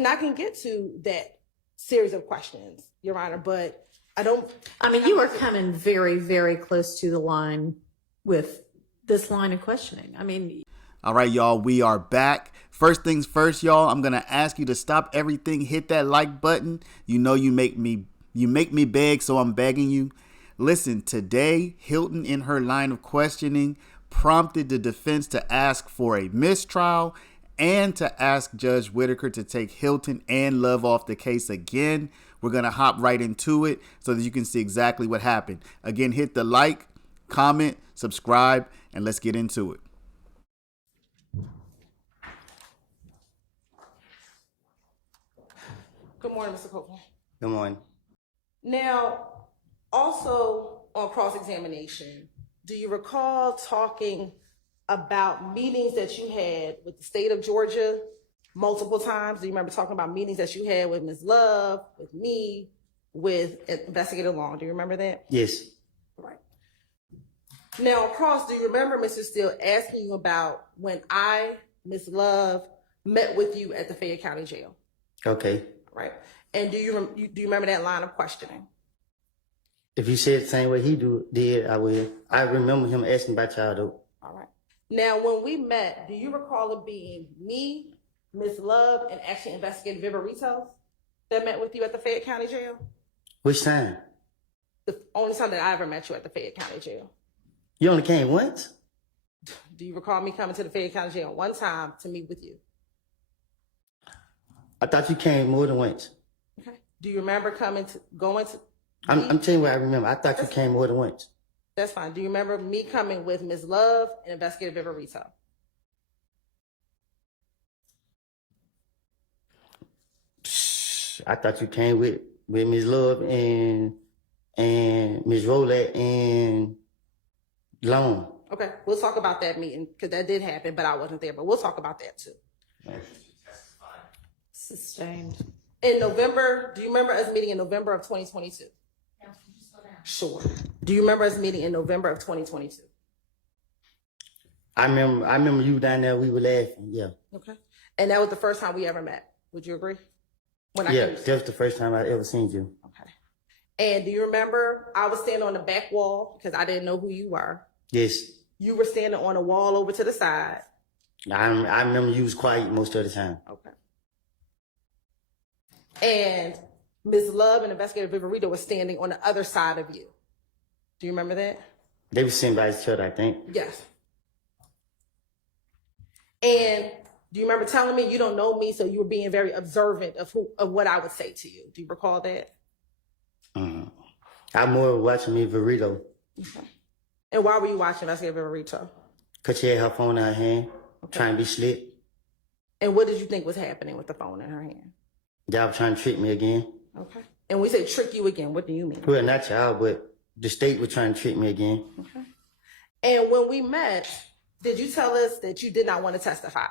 And I can get to that series of questions, Your Honor, but you are coming very, very close to the line with this line of questioning. All right, y'all, we are back. First things first, y'all, I'm going to ask you to stop everything. Hit that like button. You know you make me beg, so I'm begging you. Listen, today, Hylton in her line of questioning prompted the defense to ask for a mistrial and to ask Judge Whitaker to take Hylton and Love off the case again. We're going to hop right into it so that you can see exactly what happened. Again, hit the like, comment, subscribe, and let's get into it. Good morning, Mr. Copeland. Good morning. Now, also on cross-examination, do you recall talking about meetings that you had with the state of Georgia multiple times? Do you remember talking about meetings that you had with Ms. Love, with me, with Investigator Long? Do you remember that? Yes. Right. Now, cross, do you remember Mr. Steele asking you about when I, Ms. Love, met with you at the Fayette County Jail? Okay. Right. And do you remember that line of questioning? If you said the same way he did, I will. I remember him asking about childhood. All right. Now, when we met, do you recall it being me, Ms. Love, and actually Investigator Viverito that met with you at the Fayette County Jail? Which time? The only time that I ever met you at the Fayette County Jail. You only came once? Do you recall me coming to the Fayette County Jail one time to meet with you? I thought you came more than once. Okay. Do you remember going to? I'm telling you what I remember. I thought you came more than once. That's fine. Do you remember me coming with Ms. Love and Investigator Viverito? I thought you came with Ms. Love and Ms. Rolette and Long. Okay, we'll talk about that meeting because that did happen, but I wasn't there. But we'll talk about that too. Sustained. In November, do you remember us meeting in November of 2022? Sure. Do you remember us meeting in November of 2022? I remember you down there. We were laughing. Yeah. Okay. And that was the first time we ever met. Would you agree? That was the first time I ever seen you. Okay. And do you remember I was standing on the back wall because I didn't know who you were? Yes. You were standing on a wall over to the side. I remember you was quiet most of the time. Okay. And Ms. Love and Investigator Viverito were standing on the other side of you. Do you remember that? They were sitting by each other, I think. Yes. And do you remember telling me you don't know me, so you were being very observant of what I would say to you? Do you recall that? I'm more watching me Verito. Okay. And why were you watching Investigator Viverito? Because she had her phone in her hand, trying to be slick. And what did you think was happening with the phone in her hand? Y'all were trying to trick me again. Okay. And when we say trick you again, what do you mean? Well, not y'all, but the state was trying to trick me again. Okay. And when we met, did you tell us that you did not want to testify?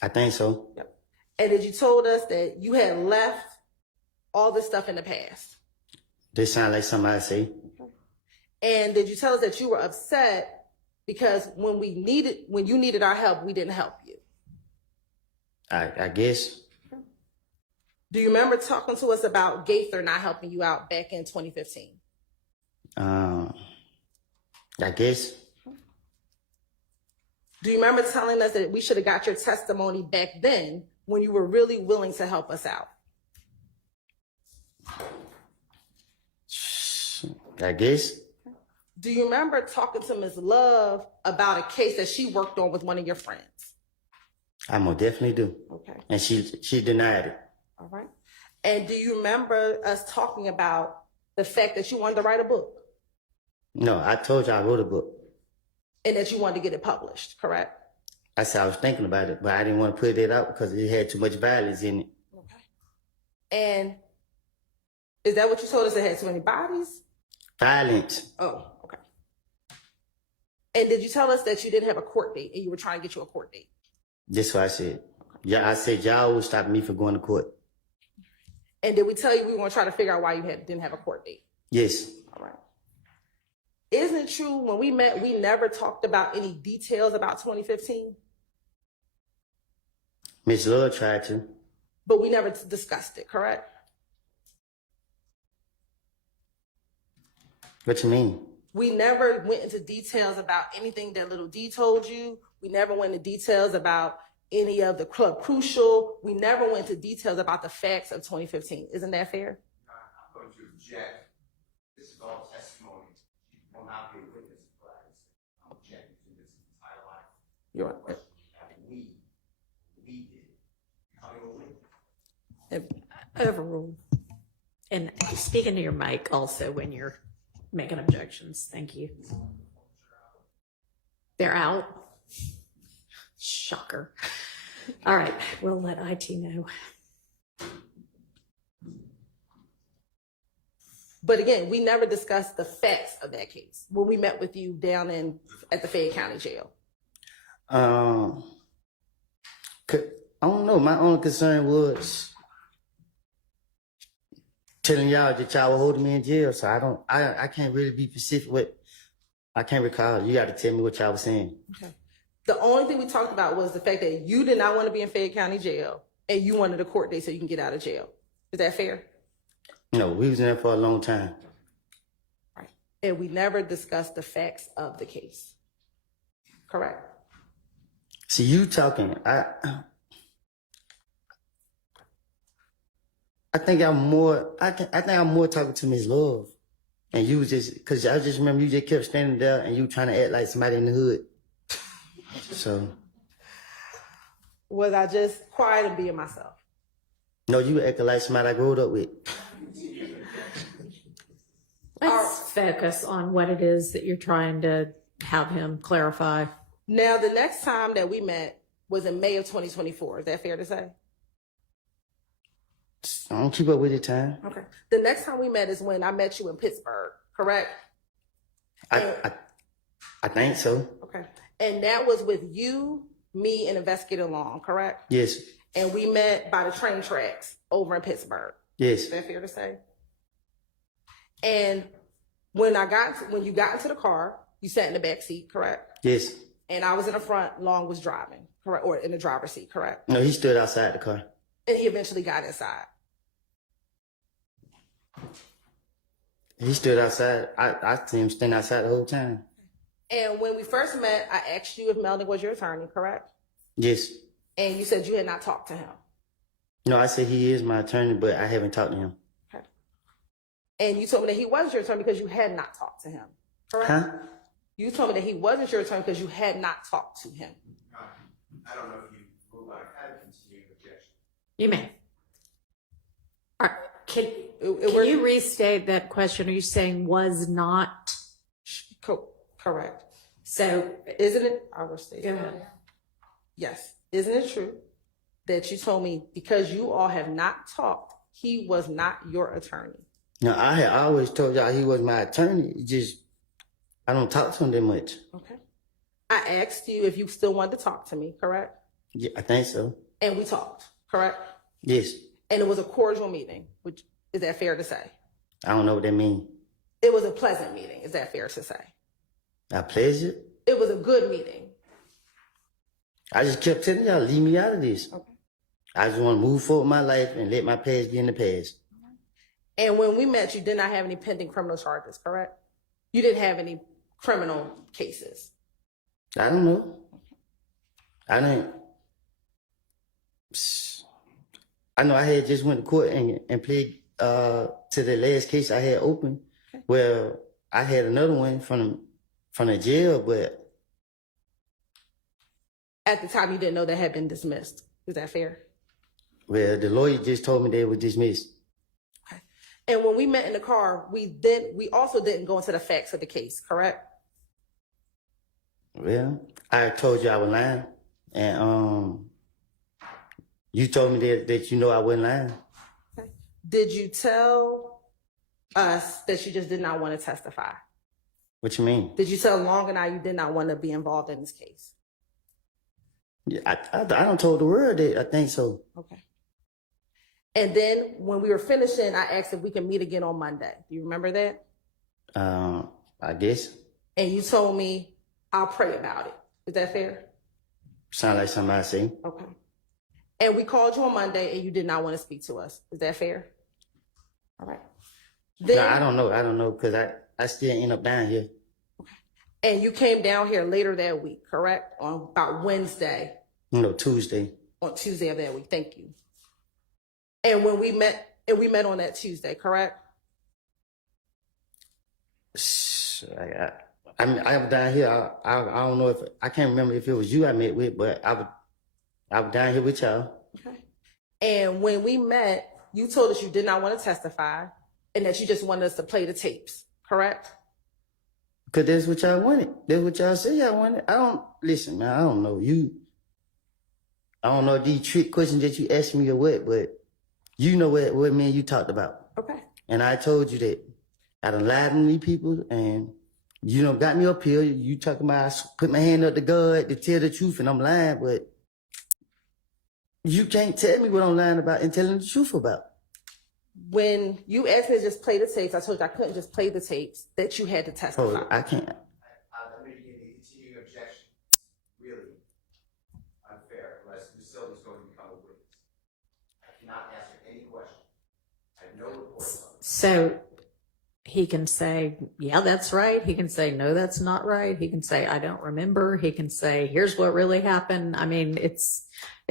I think so. Yep. And did you told us that you had left all this stuff in the past? This sound like something I say. Okay. And did you tell us that you were upset because when you needed our help, we didn't help you? I guess. Do you remember talking to us about Gaither not helping you out back in 2015? I guess. Do you remember telling us that we should have got your testimony back then when you were really willing to help us out? I guess. Do you remember talking to Ms. Love about a case that she worked on with one of your friends? I most definitely do. Okay. And she denied it. All right. And do you remember us talking about the fact that you wanted to write a book? No, I told you I wrote a book. And that you wanted to get it published, correct? I said I was thinking about it, but I didn't want to put it out because it had too much violence in it. Okay. And is that what you told us, it had too many bodies? Violence. Oh, okay. And did you tell us that you didn't have a court date and you were trying to get you a court date? That's what I said. Yeah, I said y'all would stop me from going to court. And did we tell you we were going to try to figure out why you didn't have a court date? Yes. All right. Isn't it true when we met, we never talked about any details about 2015? Miss Love tried to. but we never discussed it, correct? What you mean? We never went into details about anything that Little D told you. We never went into details about any of the Club Crucial. We never went into details about the facts of 2015. Isn't that fair? I'm going to object. This is all testimony. You will not be a witness of what I said. I'm objecting to this entire life. You're right. We did. How you win? Overruled. And speaking to your mic also when you're making objections. Thank you. They're out. Shocker. All right, we'll let IT know. But again, we never discussed the facts of that case when we met with you down at the Fayette County Jail. I don't know. My only concern was telling y'all that y'all were holding me in jail. So I can't really be specific with. I can't recall. You got to tell me what y'all was saying. Okay. The only thing we talked about was the fact that you did not want to be in Fayette County Jail and you wanted a court date so you can get out of jail. Is that fair? No, we was in there for a long time. Right. And we never discussed the facts of the case. Correct? See, you talking. I think I'm more. I think I'm more talking to Miss Love, and you was just because I just remember you just kept standing there and you trying to act like somebody in the hood. So. Was I just quiet and being myself? No, you acting like somebody I grew up with. Let's focus on what it is that you're trying to have him clarify. Now, the next time that we met was in May of 2024. Is that fair to say? I don't keep up with the time. Okay. The next time we met is when I met you in Pittsburgh, correct? I think so. Okay. And that was with you, me, and Investigator Long, correct? Yes. And we met by the train tracks over in Pittsburgh. Yes. Is that fair to say? And when you got into the car, you sat in the back seat, correct? Yes. And I was in the front, Long was driving, correct? Or in the driver's seat, correct? No, he stood outside the car. And he eventually got inside. He stood outside. I see him standing outside the whole time. And when we first met, I asked you if Melvin was your attorney, correct? Yes. And you said you had not talked to him. No, I said he is my attorney, but I haven't talked to him. Okay. And you told me that he was your attorney because you had not talked to him, correct? Huh? You told me that he wasn't your attorney because you had not talked to him. I don't know if you will have a continuing objection. You may. All right. Can It you restate that question? Are you saying was not? Correct. So, Isn't it? I will state. go ahead. Yes. Isn't it true that you told me because you all have not talked, he was not your attorney? No, I had always told y'all he was my attorney. It just, I don't talk to him that much. Okay. I asked you if you still wanted to talk to me, correct? Yeah, I think so. And we talked, correct? Yes. And it was a cordial meeting, which is that fair to say? I don't know what that means. It was a pleasant meeting. Is that fair to say? I pleasure. It was a good meeting. I just kept telling y'all, leave me out of this. Okay. I just want to move forward my life and let my past be in the past. And when we met, you did not have any pending criminal charges, correct? You didn't have any criminal cases. I don't know. I didn't. I know I had just went to court and played to the last case I had open. Okay. Well, I had another one from the jail, but At the time, you didn't know that had been dismissed. Is that fair? well, the lawyer just told me they were dismissed. Okay. And when we met in the car, we also didn't go into the facts of the case, correct? Well, I told you I was lying, and you told me that you know I wasn't lying. Okay. Did you tell us that you just did not want to testify? What you mean? Did you tell Long and I you did not want to be involved in this case? Yeah, I don't told the world that I think so. Okay. And then when we were finishing, I asked if we can meet again on Monday. Do you remember that? I guess. And you told me, I'll pray about it. Is that fair? Sound like somebody say. Okay. And we called you on Monday and you did not want to speak to us. Is that fair? All right. Then, No, I don't know, because I still end up down here. and you came down here later that week, correct? On about Wednesday, Tuesday. on Tuesday of that week. Thank you. And when we met on that Tuesday, correct? I mean, I was down here. I don't know if I can't remember if it was you I met with, but I was down here with y'all. Okay. And when we met, you told us you did not want to testify and that you just wanted us to play the tapes, correct? Because that's what y'all wanted. That's what y'all said y'all wanted. Listen, man, I don't know. I don't know these trick questions that you asked me or what, but you know what me and you talked about. Okay. And I told you that I done lied to these people and you know, got me up here. You talking about I put my hand up to God to tell the truth and I'm lying, but you can't tell me what I'm lying about and telling the truth about. When you asked me to just play the tapes, I told you I couldn't just play the tapes, that you had to testify. Oh, I can't. Let me begin the continuing objection. Really unfair, unless Ms. Silva's going to become a witness. I cannot answer any question. I have no reports on it. So he can say, yeah, that's right. He can say, no, that's not right. He can say, I don't remember. He can say, here's what really happened. I mean, it's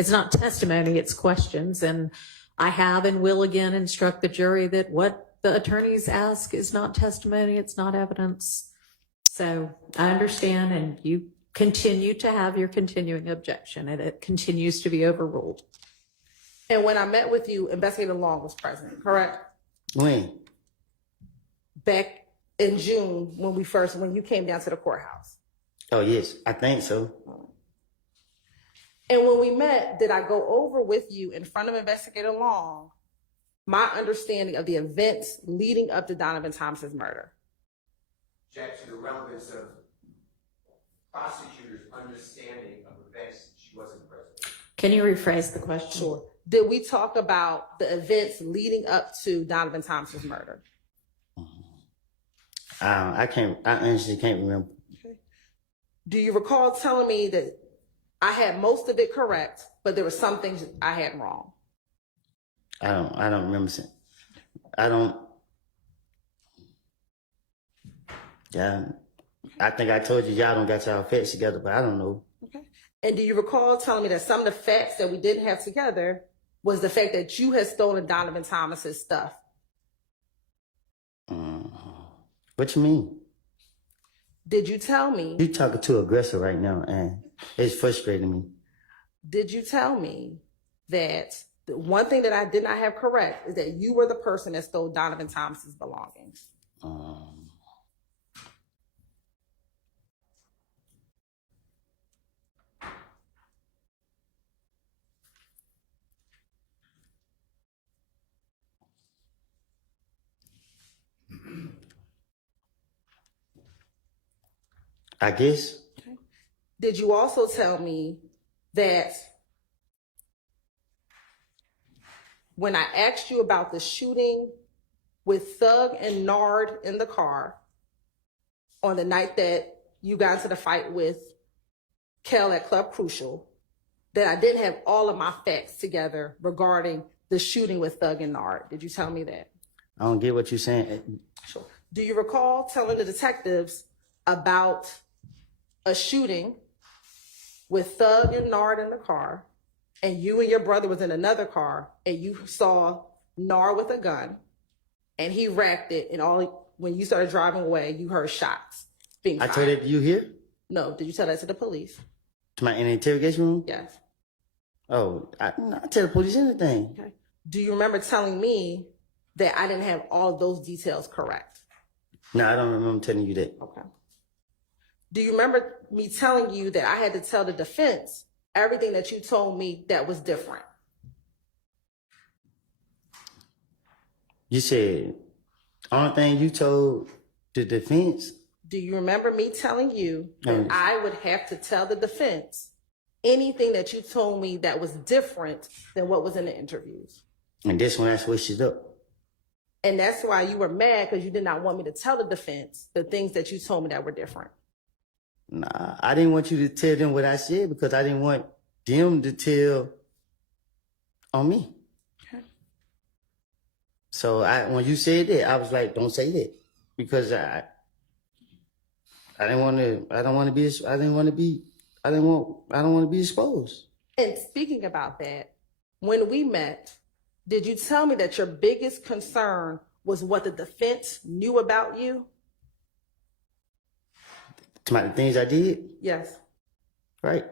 not testimony, it's questions. And I have and will again instruct the jury that what the attorneys ask is not testimony, it's not evidence. So I understand, and you continue to have your continuing objection, and it continues to be overruled. And when I met with you, Investigator Long was present, correct? When? Back in June when you came down to the courthouse. Oh, yes, I think so. And when we met, did I go over with you in front of Investigator Long my understanding of the events leading up to Donovan Thompson's murder? Object to the relevance of prosecutors' understanding of events she wasn't present. Can you rephrase the question? Sure. Did we talk about the events leading up to Donovan Thompson's murder? I honestly can't remember. Okay. Do you recall telling me that I had most of it correct, but there were some things I had wrong? I don't remember. Yeah, I think I told you y'all don't got y'all facts together, but I don't know. Okay. And do you recall telling me that some of the facts that we didn't have together was the fact that you had stolen Donovan Thomas's stuff? What you mean? Did you tell me? You talking too aggressive right now, and it's frustrating me. Did you tell me that the one thing that I did not have correct is that you were the person that stole Donovan Thomas's belongings? I guess. Okay. Did you also tell me that when I asked you about the shooting with Thug and Nard in the car on the night that you got into the fight with Kel at Club Crucial, that I didn't have all of my facts together regarding the shooting with Thug and Nard? Did you tell me that? I don't get what you're saying. Sure. Do you recall telling the detectives about a shooting with Thug and Nard in the car, and you and your brother was in another car, and you saw Nard with a gun, and he racked it, and when you started driving away, you heard shots being fired? I told it to you here? No. Did you tell that to the police? To my in the interrogation room? Yes. Oh, I tell the police anything. Okay. Do you remember telling me that I didn't have all of those details correct? No, I don't remember telling you that. Okay. Do you remember me telling you that I had to tell the defense everything that you told me that was different? You said, only thing you told the defense? Do you remember me telling you that Yes. I would have to tell the defense anything that you told me that was different than what was in the interviews? And this one I switched it up. And that's why you were mad, because you did not want me to tell the defense the things that you told me that were different. Nah, I didn't want you to tell them what I said because I didn't want them to tell on me. Okay. So when you said that, I was like, don't say that, because I don't want to be exposed. And speaking about that, when we met, did you tell me that your biggest concern was what the defense knew about you? To my the things I did, Yes. right?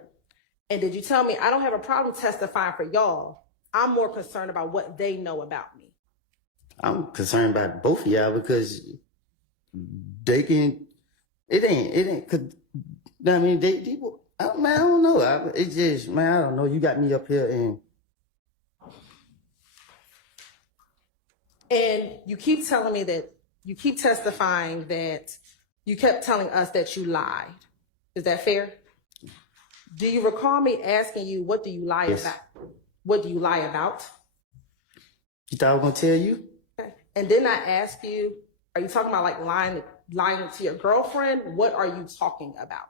And did you tell me, I don't have a problem testifying for y'all. I'm more concerned about what they know about me. I'm concerned about both of y'all, because they can. It ain't. Cause I mean, I don't know. It's just, man, I don't know. You got me up here, And you keep telling me that you keep testifying that you kept telling us that you lied. Is that fair? Do you recall me asking you, what do you lie Yes. about? What do you lie about? you thought I was gonna tell you. Okay. And then I ask you, are you talking about like lying to your girlfriend? What are you talking about?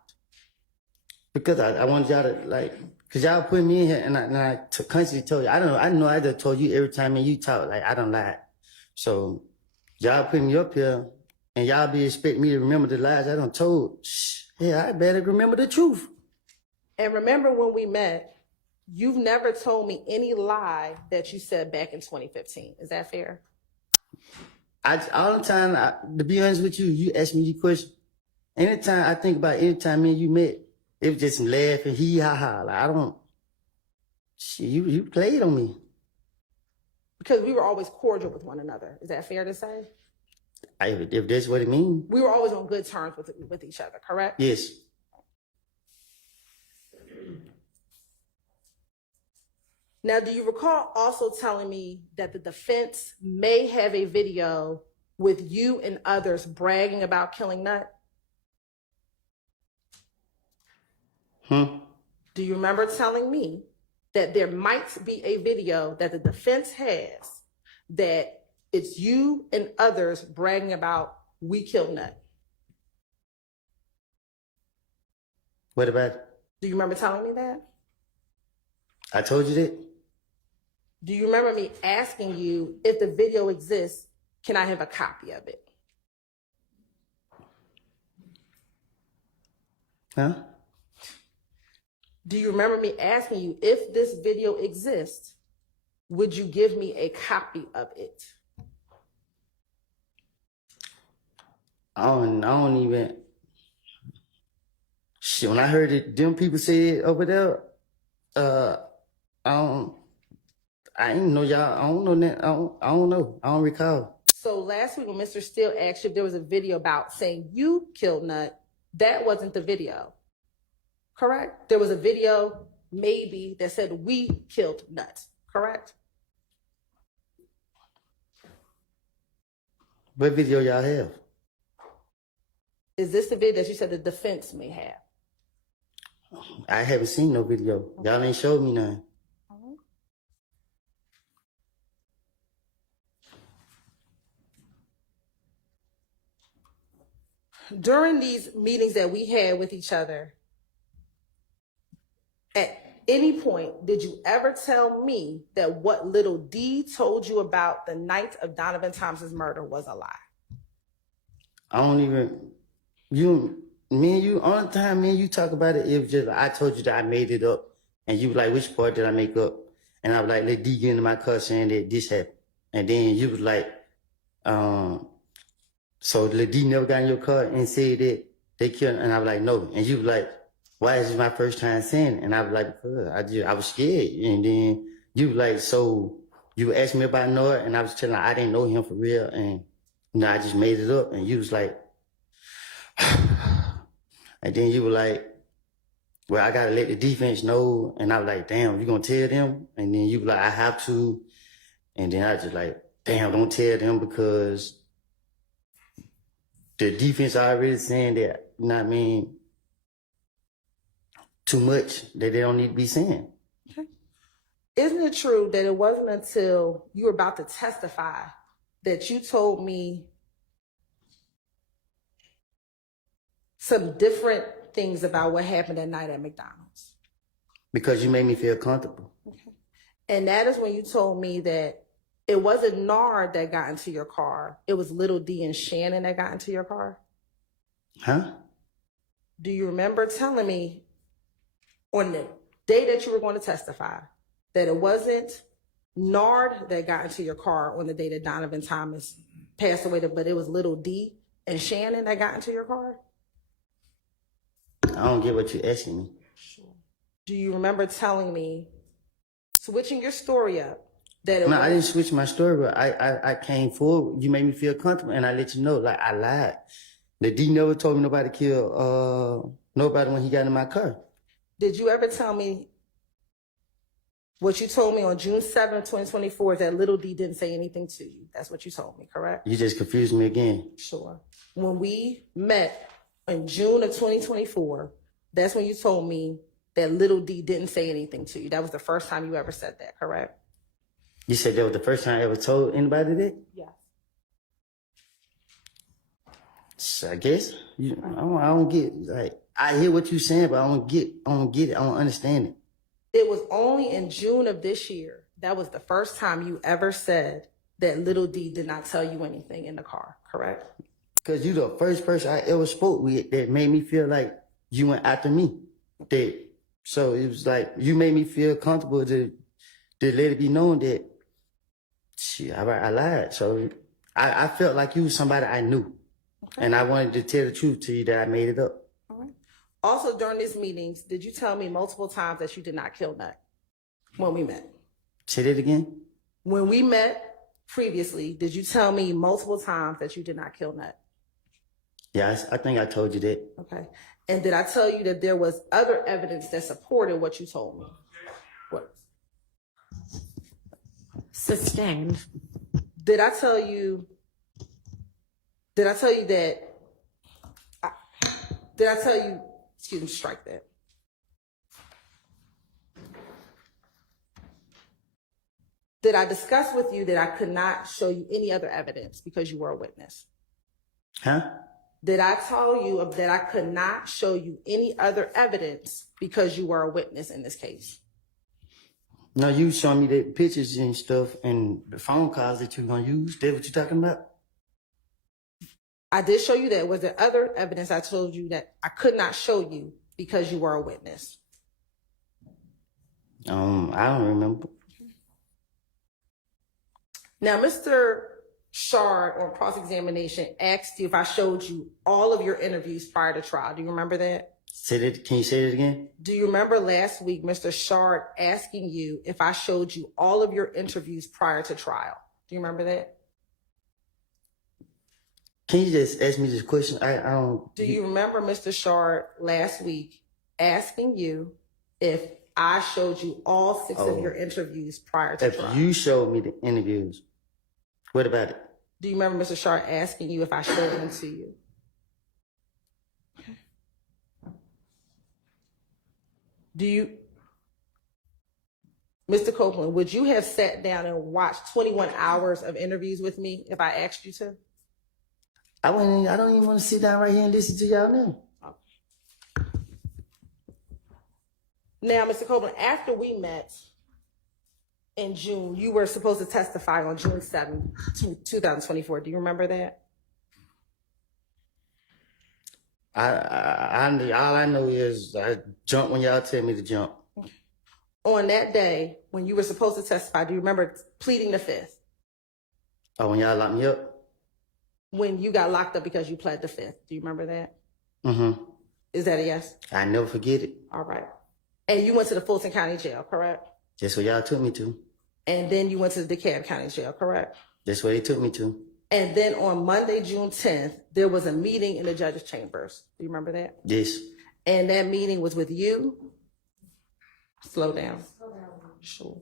Because I wanted y'all to, like, because y'all put me in here, and I constantly told you. I know I just told you every time me you talk, like, I don't lie. So y'all put me up here, and y'all be expect me to remember the lies I done told. Yeah, I better remember the truth. And remember when we met, you've never told me any lie that you said back in 2015. Is that fair? All the time, to be honest with you, you ask me these questions. Anytime I think about anytime me and you met, it was just some laughing, hee ha ha. Like, I don't. Shit, you played on me. Because we were always cordial with one another. Is that fair to say? If that's what it means. We were always on good terms with each other, correct? Yes. Now, do you recall also telling me that the defense may have a video with you and others bragging about killing Nut? Do you remember telling me that there might be a video that the defense has that it's you and others bragging about, we killed Nut? What about it? Do you remember telling me that? I told you that? Do you remember me asking you, if the video exists, can I have a copy of it? Huh? Do you remember me asking you, if this video exists, would you give me a copy of it? I don't even. Shit, when I heard it, them people say it over there, I didn't know y'all. I don't know that. I don't know. I don't recall. So last week when Mr. Steele asked you if there was a video about saying you killed Nut, that wasn't the video, correct? There was a video maybe that said we killed Nut, correct? What video y'all have? Is this the video that you said the defense may have? I haven't seen no video. Y'all ain't showed me none. During these meetings that we had with each other, at any point, did you ever tell me that what little D told you about the night of Donovan Thompson's murder was a lie? I don't even. Only time me and you talk about it was just, I told you that I made it up. And you were like, which part did I make up? And I was like, let D get into my car saying that this happened. And then you was like, so let D never got in your car and said that they killed him. And I was like, no. And you was like, why is this my first time saying it? And I was like, because I was scared. And then you was like, so you asked me about Noah, and I was telling her I didn't know him for real. And I just made it up. And you was like, and then you were like, well, I gotta let the defense know. And I was like, damn, you gonna tell them? And then you were like, I have to. And then I was just like, damn, don't tell them, because the defense already saying that, you know what I mean, too much that they don't need to be saying. Okay. Isn't it true that it wasn't until you were about to testify that you told me some different things about what happened that night at McDonald's? Because you made me feel comfortable. Okay. And that is when you told me that it wasn't Nard that got into your car. It was Little D and Shannon that got into your car. Huh? Do you remember telling me on the day that you were going to testify that it wasn't Nard that got into your car on the day that Donovan Thomas passed away, but it was Little D and Shannon that got into your car? I don't get what you're asking me. Do you remember telling me, switching your story up, that it No, was... I didn't switch my story, but I came forward. You made me feel comfortable, and I let you know, like, I lied. The D never told me nobody killed nobody when he got in my car. Did you ever tell me what you told me on June 7th, 2024, that Little D didn't say anything to you? That's what you told me, correct? You just confused me again. Sure. When we met in June of 2024, that's when you told me that Little D didn't say anything to you. That was the first time you ever said that, correct? You said that was the first time I ever told anybody that? Yes. So I guess I don't get, like, I hear what you're saying, but I don't get it. I don't understand it. It was only in June of this year, that was the first time you ever said that Little D did not tell you anything in the car, correct? Because you're the first person I ever spoke with that made me feel like you went after me. So it was like, you made me feel comfortable to let it be known that, shit, I lied. So I felt like you was somebody I knew. Okay. And I wanted to tell the truth to you that I made it up. All right. Also, during these meetings, did you tell me multiple times that you did not kill Nut when we met? Say that again? When we met previously, did you tell me multiple times that you did not kill Nut? Yeah, I think I told you that. Okay. And did I tell you that there was other evidence that supported what you told me? What? Sustained. Did I tell you that, excuse me, strike that. Did I discuss with you that I could not show you any other evidence because you were a witness? Huh? Did I tell you that I could not show you any other evidence because you were a witness in this case? No, you showed me the pictures and stuff and the phone calls that you're going to use. That's what you're talking about? I did show you that. Was there other evidence I told you that I could not show you because you were a witness? I don't remember. Now, Mr. Shard on cross-examination asked you if I showed you all of your interviews prior to trial. Do you remember that? Can you say that again? Do you remember last week Mr. Shard asking you if I showed you all of your interviews prior to trial? Do you remember that? Can you just ask me this question? I don't. Do you remember Mr. Shard last week asking you if I showed you all 6 of your interviews prior to trial? If you showed me the interviews, what about it? Do you remember Mr. Shard asking you if I showed them to you? Do you, Mr. Copeland, would you have sat down and watched 21 hours of interviews with me if I asked you to? I don't even want to sit down right here and listen to y'all now. Now, Mr. Copeland, after we met in June, you were supposed to testify on June 7th, 2024. Do you remember that? All I know is I jump when y'all tell me to jump. On that day, when you were supposed to testify, do you remember pleading the 5th? Oh, when y'all locked me up? When you got locked up because you pled the 5th. Do you remember that? Mm-hmm. Is that a yes? I never forget it. All right. And you went to the Fulton County Jail, correct? That's where y'all took me to. And then you went to the DeKalb County Jail, correct? That's where they took me to. And then on Monday, June 10th, there was a meeting in the judge's chambers. Do you remember that? Yes. And that meeting was with you? Slow down. Sure.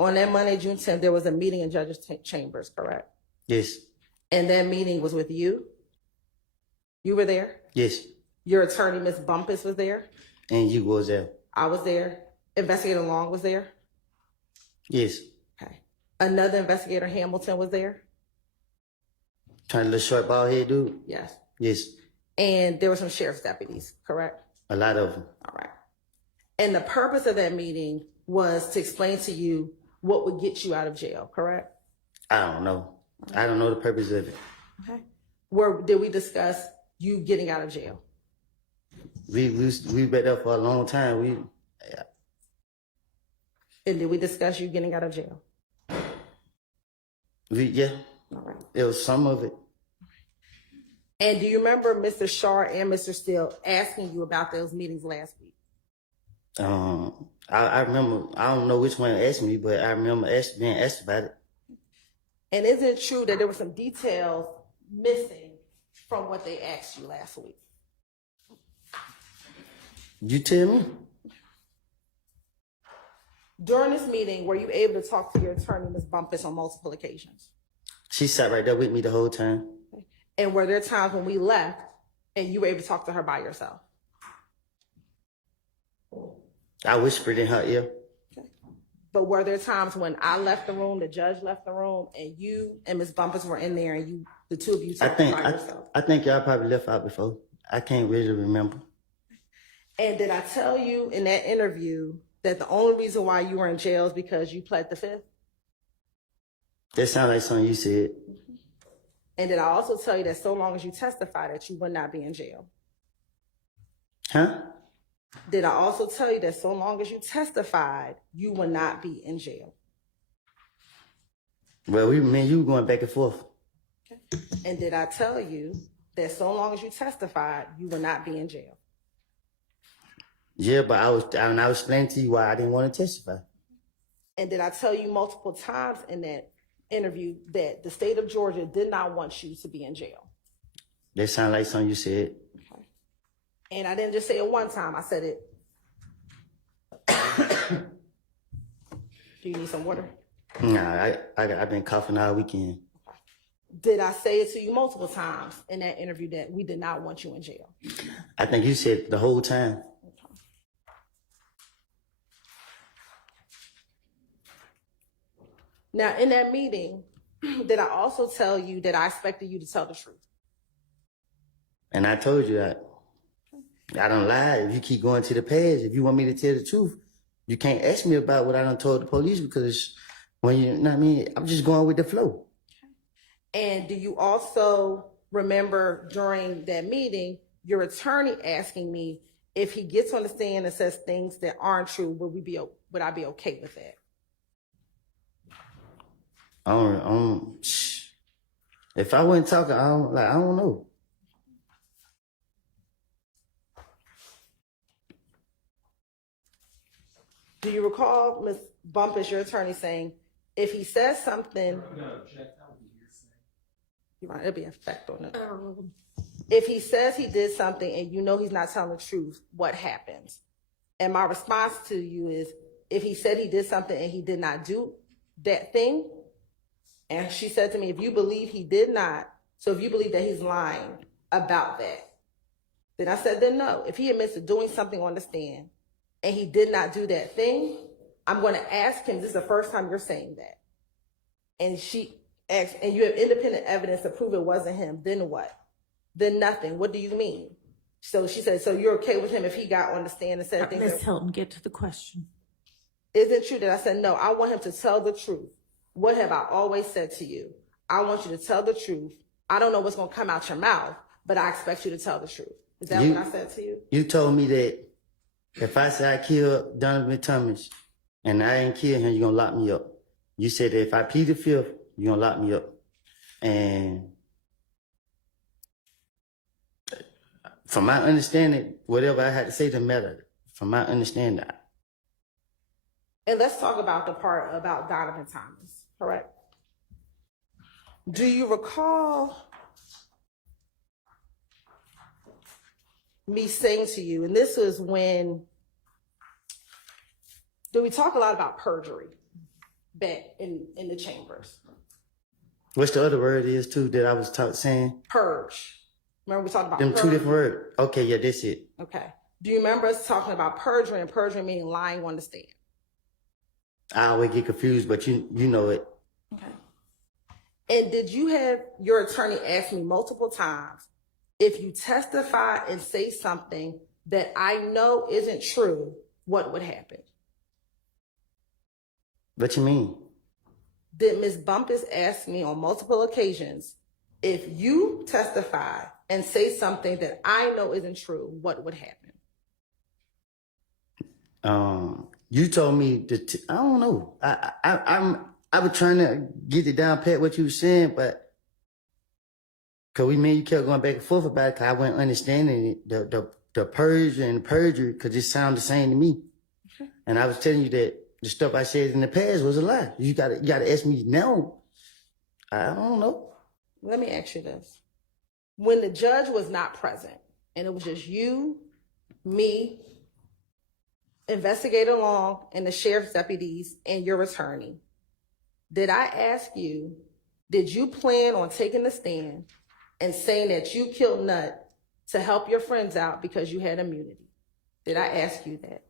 On that Monday, June 10th, there was a meeting in judge's chambers, correct? Yes. And that meeting was with you? You were there? Yes. Your attorney, Ms. Bumpus, was there? And you was there? I was there. Investigator Long was there? Yes. Okay. Another investigator, Hamilton, was there? Trying to little short bald head dude? Yes. Yes. And there were some sheriff's deputies, correct? A lot of them. All right. And the purpose of that meeting was to explain to you what would get you out of jail, correct? I don't know. I don't know the purpose of it. Okay. Where did we discuss you getting out of jail? We been there for a long time. And did we discuss you getting out of jail? Yeah. All right. It was some of it. And do you remember Mr. Shaw and Mr. Steele asking you about those meetings last week? I remember, I don't know which one asked me, but I remember being asked about it. And is it true that there were some details missing from what they asked you last week? You tell me. During this meeting, were you able to talk to your attorney, Ms. Bumpus, on multiple occasions? She sat right there with me the whole time. And were there times when we left and you were able to talk to her by yourself? I whispered in her ear. Okay. But were there times when I left the room, the judge left the room, and you and Ms. Bumpus were in there and the two of you talked by yourself? I think y'all probably left out before. I can't really remember. And did I tell you in that interview that the only reason why you were in jail is because you pled the fifth? That sounds like something you said. And did I also tell you that so long as you testify that you would not be in jail? Huh? Did I also tell you that so long as you testified, you would not be in jail? Well, me and you going back and forth. Okay. And did I tell you that so long as you testified, you would not be in jail? Yeah, but I was explaining to you why I didn't want to testify. And did I tell you multiple times in that interview that the state of Georgia did not want you to be in jail? That sounds like something you said. Okay. And I didn't just say it one time, I said it. Do you need some water? Nah, I've been coughing all weekend. Did I say it to you multiple times in that interview that we did not want you in jail? I think you said it the whole time. Now, in that meeting, did I also tell you that I expected you to tell the truth? And I told you that. I don't lie. If you keep going to the past, if you want me to tell the truth, you can't ask me about what I done told the police because when you know what I mean, I'm just going with the flow. And do you also remember during that meeting, your attorney asking me if he gets on the stand and says things that aren't true, would I be okay with that? If I wasn't talking, I don't know. Do you recall Ms. Bumpus, your attorney, saying, if he says something, you're right, it'll be an effect on it. If he says he did something and you know he's not telling the truth, what happens? And my response to you is, if he said he did something and he did not do that thing, and she said to me, if you believe he did not, so if you believe that he's lying about that, then I said, then no. If he admits to doing something on the stand and he did not do that thing, I'm going to ask him, this is the first time you're saying that. And she asked, and you have independent evidence to prove it wasn't him, then what? Then nothing. What do you mean? So she said, so you're okay with him if he got on the stand and said things? Ms. Hylton, get to the question. Is it true that I said, no, I want him to tell the truth? What have I always said to you? I want you to tell the truth. I don't know what's going to come out your mouth, but I expect you to tell the truth. Is that what I said to you? You told me that if I say I killed Donovan Thompson and I ain't killed him, you're going to lock me up. You said that if I plead the fifth, you're going to lock me up. And from my understanding, whatever I had to say to matter, from my understanding. And let's talk about the part about Donovan Thompson, correct? Do you recall me saying to you, and this was when, we talk a lot about perjury back in the chambers. What's the other word is too that I was saying? Purge. Remember we talked about them purge? Two different words. Okay, yeah, that's it. Okay. Do you remember us talking about perjury and perjury meaning lying on the stand? I always get confused, but you know it. Okay. And did you have your attorney ask me multiple times, if you testify and say something that I know isn't true, what would happen? What you mean? Did Ms. Bumpus ask me on multiple occasions, if you testify and say something that I know isn't true, what would happen? You told me I don't know. I was trying to get it down pat what you were saying, but cause you kept going back and forth about it, cause I wasn't understanding it, the purge and perjury, cause it sounded the same to me. And I was telling you that the stuff I said in the past was a lie. You gotta ask me now. I don't know. Let me ask you this. When the judge was not present and it was just you, me, Investigator Long, and the sheriff's deputies and your attorney, did I ask you, did you plan on taking the stand and saying that you killed Nut to help your friends out because you had immunity? Did I ask you that?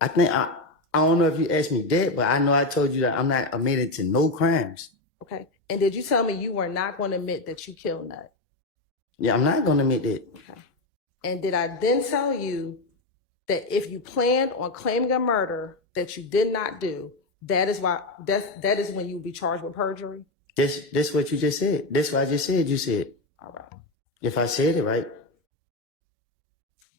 I think I don't know if you asked me that, but I know I told you that I'm not admitted to no crimes. Okay. And did you tell me you were not going to admit that you killed Nut? Yeah, I'm not gonna admit that. Okay. And did I then tell you that if you planned on claiming a murder that you did not do, that is when you would be charged with perjury? That's what you just said. That's what I just said. You said. All right. If I said it right,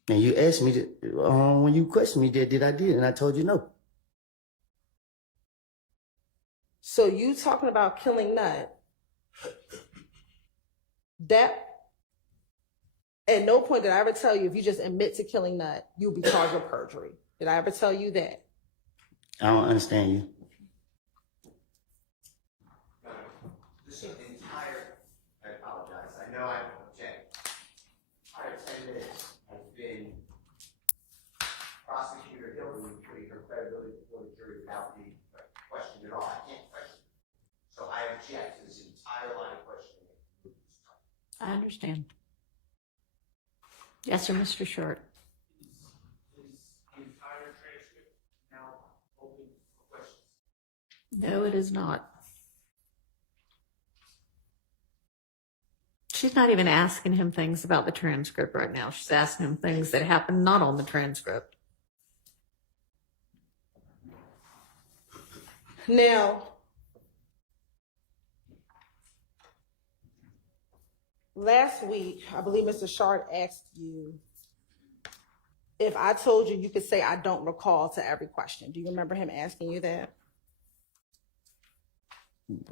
and you asked me when you questioned me, did I did, and I told you no. So you talking about killing Nut, that at no point did I ever tell you if you just admit to killing Nut, you'll be charged with perjury. Did I ever tell you that? I don't understand you. This entire, I apologize, I know I object. Entire 10 minutes has been Prosecutor Hylton putting her credibility before the jury without being questioned at all. I can't question it. So I object to this entire line of questioning. I understand. Yes, sir, Mr. Short. Is the entire transcript now open for questions? No, it is not. She's not even asking him things about the transcript right now. She's asking him things that happened not on the transcript. Now, last week, I believe Mr. Shard asked you if I told you could say I don't recall to every question. Do you remember him asking you that?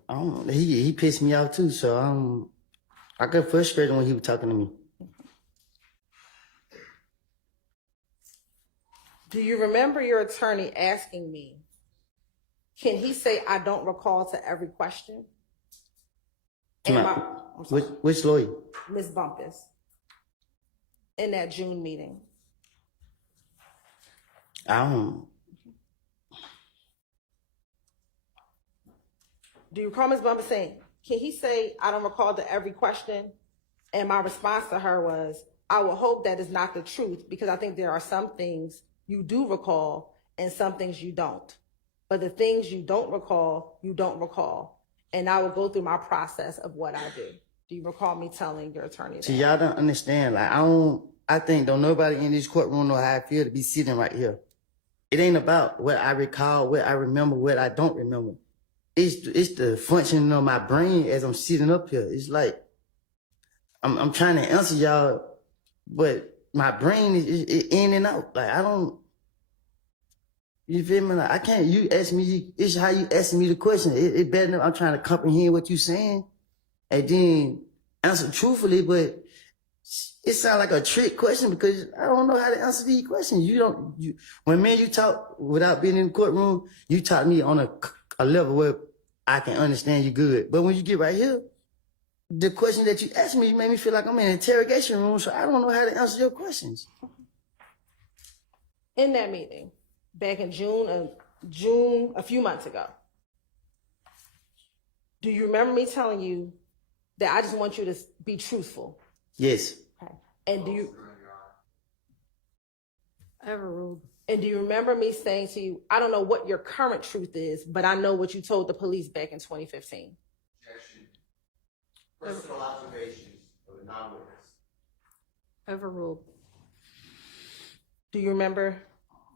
I don't. He pissed me off too. So I got frustrated when he was talking to me. Do you remember your attorney asking me, can he say I don't recall to every question? I'm sorry, Which lawyer? Ms. Bumpus, in that June meeting. I don't. Do you recall Ms. Bumpus saying, can he say I don't recall to every question? And my response to her was, I will hope that is not the truth, because I think there are some things you do recall and some things you don't. But the things you don't recall, you don't recall. And I will go through my process of what I do. Do you recall me telling your attorney that? See, y'all don't understand. Like, I think don't nobody in this courtroom know how I feel to be sitting right here. It ain't about what I recall, what I remember, what I don't remember. It's the functioning of my brain as I'm sitting up here. It's like, I'm trying to answer y'all, but my brain is in and out. Like, I don't, you feel me? Like, I can't, you ask me, it's how you asking me the question. It better than I'm trying to comprehend what you saying and then answer truthfully, but it sounds like a trick question because I don't know how to answer these questions. When me and you talk without being in the courtroom, you taught me on a level where I can understand you good. But when you get right here, the question that you asked me, you made me feel like I'm in an interrogation room, so I don't know how to answer your questions. In that meeting, back in June, a few months ago, do you remember me telling you that I just want you to be truthful? Yes. Okay. And do you Overruled. And do you remember me saying to you, I don't know what your current truth is, but I know what you told the police back in 2015? Objection. Personal observations of a non-witness. Overruled. Do you remember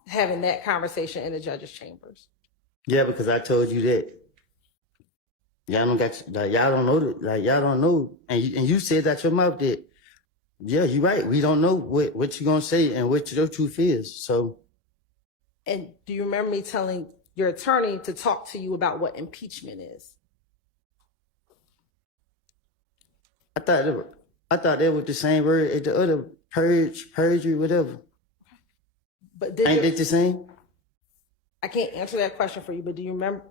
having that conversation in the judge's chambers? Yeah, because I told you that y'all don't got, like, y'all don't know that, like, y'all don't know. And you said out your mouth that, yeah, you're right. We don't know what you're going to say and what your truth is. So. And do you remember me telling your attorney to talk to you about what impeachment is? I thought that was the same word as the other perjury, whatever. But Ain't it the same? I can't answer that question for you, but do you remember,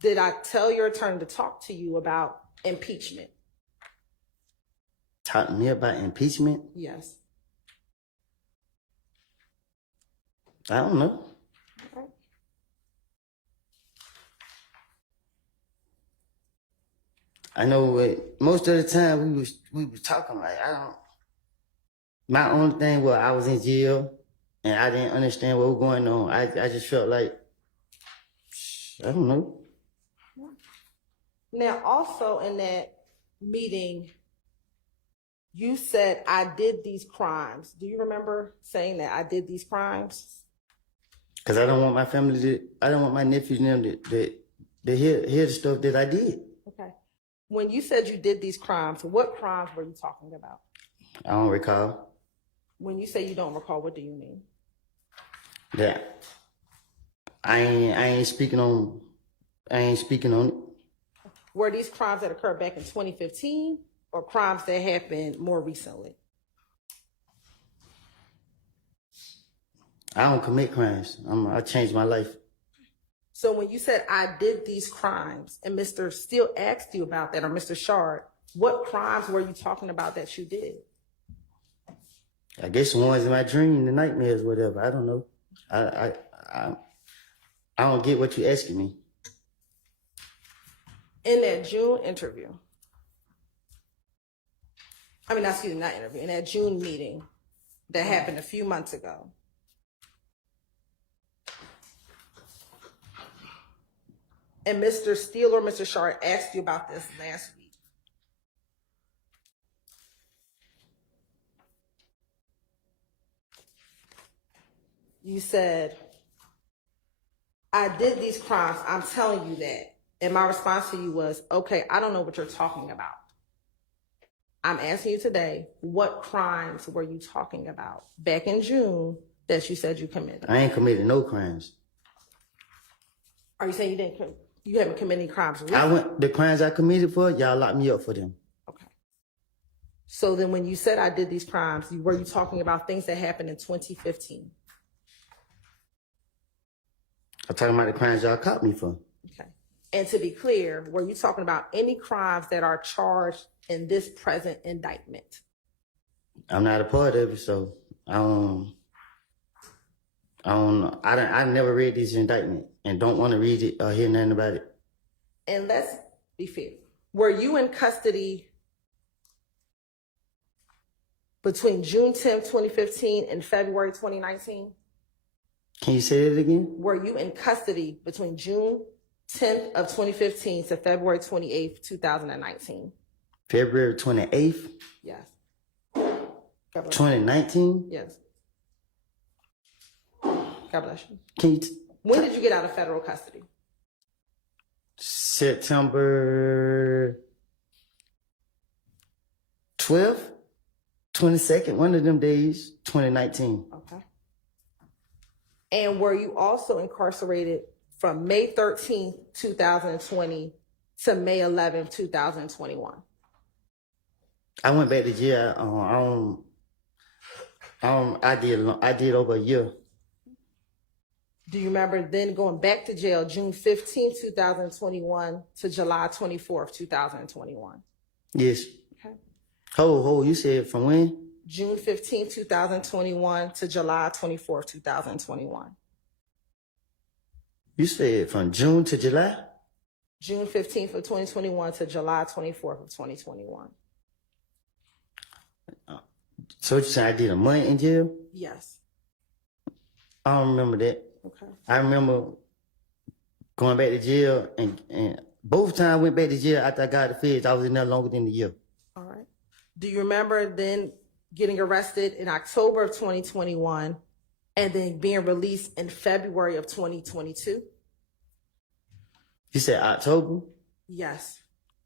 did I tell your attorney to talk to you about impeachment? Talk to me about impeachment? Yes. I don't know. Okay. I know most of the time we was talking like, I don't. My only thing was I was in jail and I didn't understand what was going on. I just felt like, I don't know. Now, also in that meeting, you said, I did these crimes. Do you remember saying that I did these crimes? Because I don't want my family I don't want my nephews and them to hear the stuff that I did. Okay. When you said you did these crimes, what crimes were you talking about? I don't recall. When you say you don't recall, what do you mean? That I ain't speaking on it. Were these crimes that occurred back in 2015 or crimes that happened more recently? I don't commit crimes. I changed my life. So when you said I did these crimes and Mr. Steele asked you about that, or Mr. Shard, what crimes were you talking about that you did? I guess the ones in my dream, the nightmares, whatever. I don't know. I don't get what you're asking me. In that June interview, in that June meeting that happened a few months ago, and Mr. Steele or Mr. Shard asked you about this last week, you said, I did these crimes, I'm telling you that. And my response to you was, okay, I don't know what you're talking about. I'm asking you today, what crimes were you talking about back in June that you said you committed? I ain't committed no crimes. Are you saying you haven't committed any crimes recently? The crimes I committed for, y'all locked me up for them. Okay. So then when you said I did these crimes, were you talking about things that happened in 2015? I'm talking about the crimes y'all caught me for. Okay. And to be clear, were you talking about any crimes that are charged in this present indictment? I'm not a part of it, so I don't know. I never read this indictment and don't want to read it or hear nothing about it. And let's be fair. Were you in custody between June 10th, 2015 and February 2019? Can you say it again? Were you in custody between June 10th of 2015 to February 28th, 2019? February 28th? Yes. 2019? Yes. God bless you. Can you When did you get out of federal custody? September 12th, 22nd, one of them days, 2019. Okay. And were you also incarcerated from May 13th, 2020 to May 11th, 2021? I went back to jail. I did over a year. Do you remember then going back to jail June 15th, 2021 to July 24th, 2021? Yes. Okay. You said from when? June 15th, 2021 to July 24th, 2021. You said from June to July? June 15th of 2021 to July 24th of 2021. So you said I did a month in jail? Yes. I don't remember that. Okay. I remember going back to jail, and both times I went back to jail after I got the feds, I was in there longer than a year. All right. Do you remember then getting arrested in October of 2021 and then being released in February of 2022? You said October, Yes.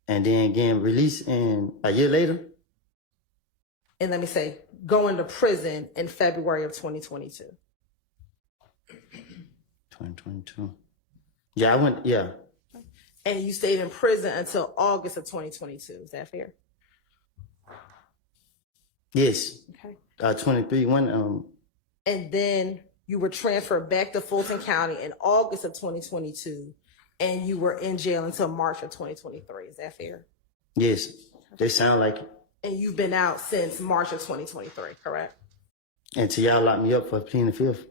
and then getting released in a year later? And let me say, going to prison in February of 2022. 2022. Yeah, I went, yeah. And you stayed in prison until August of 2022. Is that fair? Yes. Okay. 23, when, And then you were transferred back to Fulton County in August of 2022, and you were in jail until March of 2023. Is that fair? yes, they sound like it. And you've been out since March of 2023, correct? Until y'all locked me up for pleading the fifth.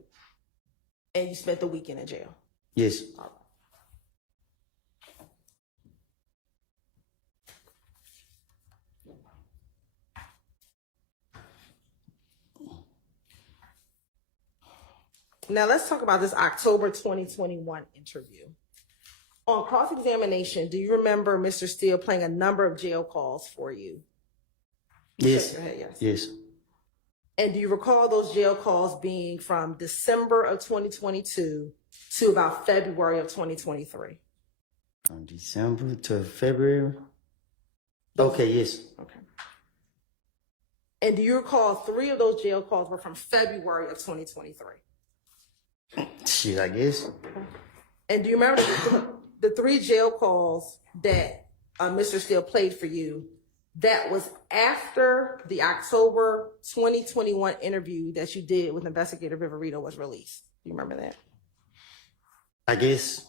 And you spent the weekend in jail. Yes. All right. Now let's talk about this October 2021 interview. On cross-examination, do you remember Mr. Steele playing a number of jail calls for you? Yes. Shake your head, yes. Yes. And do you recall those jail calls being from December of 2022 to about February of 2023? From December to February? Okay, yes. Okay. And do you recall 3 of those jail calls were from February of 2023? Shit, I guess. And do you remember the 3 jail calls that Mr. Steele played for you? That was after the October 2021 interview that you did with Investigator Viverito was released. Do you remember that? I guess.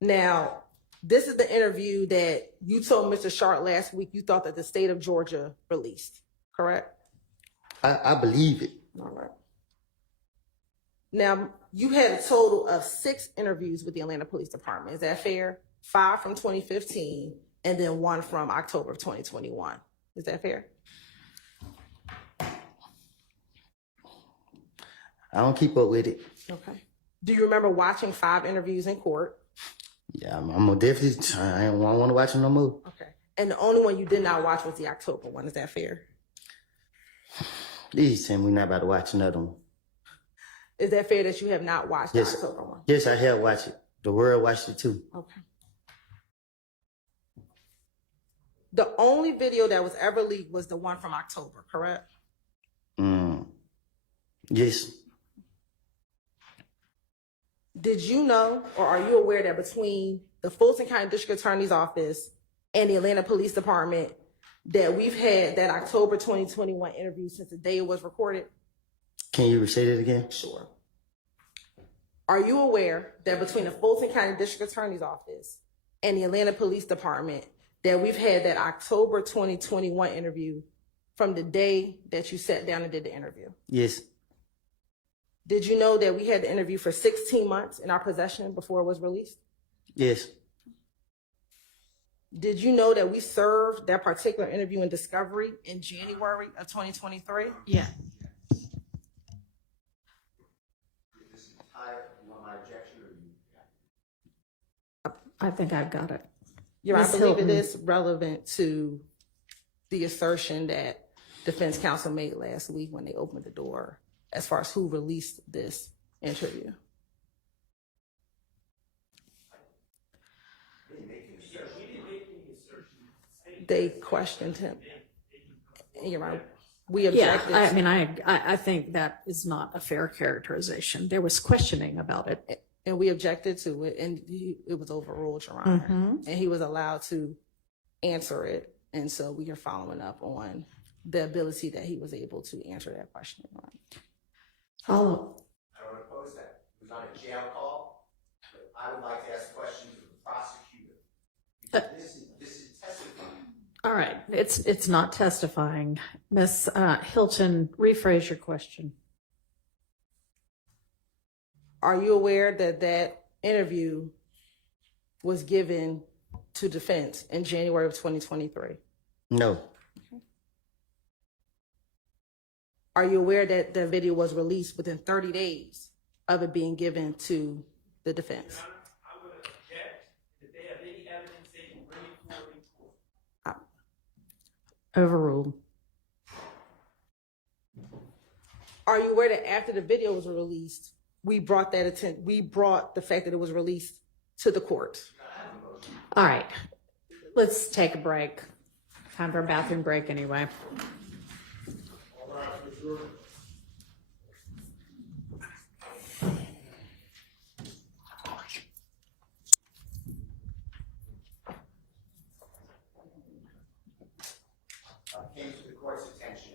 Now, this is the interview that you told Mr. Sharp last week you thought that the state of Georgia released, correct? I believe it. All right. Now, you had a total of 6 interviews with the Atlanta Police Department. Is that fair? 5 from 2015 and then 1 from October of 2021. Is that fair? I don't keep up with it. Okay. Do you remember watching 5 interviews in court? Yeah, I'm gonna definitely, I don't want to watch them no more. Okay. And the only one you did not watch was the October one. Is that fair? Please tell me we're not about to watch another one. Is that fair that you have not watched Yes. the October one? Yes, I have watched it. The world watched it too. Okay. The only video that was ever leaked was the one from October, correct? Yes. Did you know, or are you aware that between the Fulton County District Attorney's Office and the Atlanta Police Department that we've had that October 2021 interview since the day it was recorded? Can you say that again? Sure. Are you aware that between the Fulton County District Attorney's Office and the Atlanta Police Department that we've had that October 2021 interview from the day that you sat down and did the interview? Yes. Did you know that we had the interview for 16 months in our possession before it was released? Yes. Did you know that we served that particular interview in discovery in January of 2023? Yeah. This entire, you want my objection or you? I think I've got it. Yeah, I Ms. believe Hylton. it is relevant to the assertion that defense counsel made last week when they opened the door as far as who released this interview. They questioned him. You're right. We Yeah, objected. I mean, I think that is not a fair characterization. There was questioning about it. And we objected to it, and it was overruled, Your Honor. Mhm. And he was allowed to answer it. And so we are following up on the ability that he was able to answer that question. Your Honor. Follow. I don't oppose that. It was on a jail call, but I would like to ask questions of the prosecutor. Because this is testifying. All right, it's not testifying. Ms. Hylton, rephrase your question. Are you aware that that interview was given to defense in January of 2023? No. Are you aware that the video was released within 30 days of it being given to the defense? I would object if they have any evidence they can bring it forward in court. Overruled. Are you aware that after the video was released, we brought the fact that it was released to the court? All right, let's take a break. Time for a bathroom break anyway. Came to the court's attention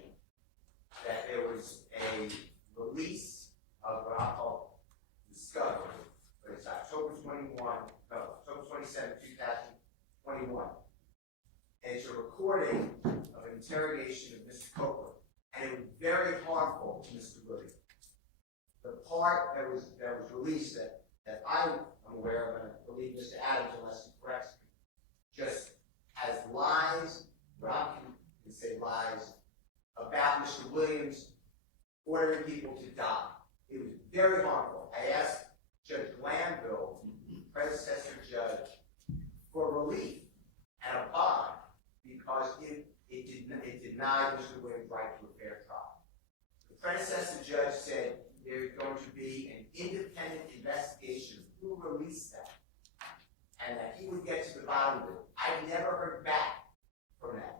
that there was a release of what I'll call discovery, but it's October 27, 2021. And it's a recording of an interrogation of Mr. Copeland, and it was very harmful to Mr. Williams. The part that was released that I'm aware of, and I believe Mr. Adams, unless he corrects me, just has lies, what I can say lies, about Mr. Williams ordering people to die. It was very harmful. I asked Judge Glanville, predecessor judge, for relief and a bond because it denied Mr. Williams' right to a fair trial. The predecessor judge said there's going to be an independent investigation of who released that and that he would get to the bottom of it. I never heard back from that.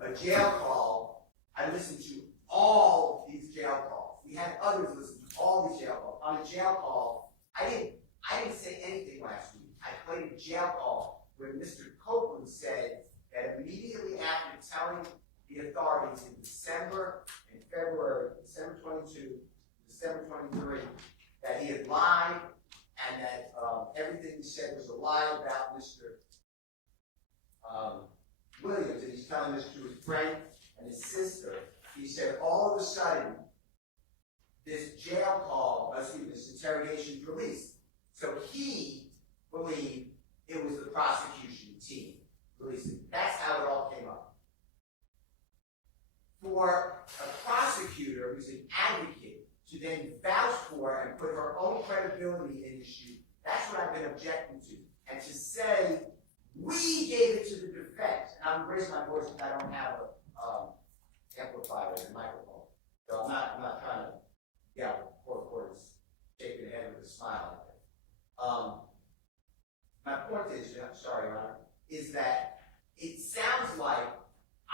A jail call, I listened to all these jail calls. We had others listen to all these jail calls. On a jail call, I didn't say anything last week. I played a jail call where Mr. Copeland said that immediately after telling the authorities in December and February, December 22, December 23, that he had lied and that everything he said was a lie about Mr. Williams, and he's telling this to his friend and his sister. He said all of a sudden, this this interrogation is released. So he believed it was the prosecution team releasing it. That's how it all came up. For a prosecutor who's an advocate to then vouch for and put her own credibility in issue, that's what I've been objecting to. And to say, we gave it to the defense, and I'm raising my voice because I don't have a amplifier and microphone. So I'm not trying to, court is shaking the head with a smile. My point is, sorry, Your Honor, is that it sounds like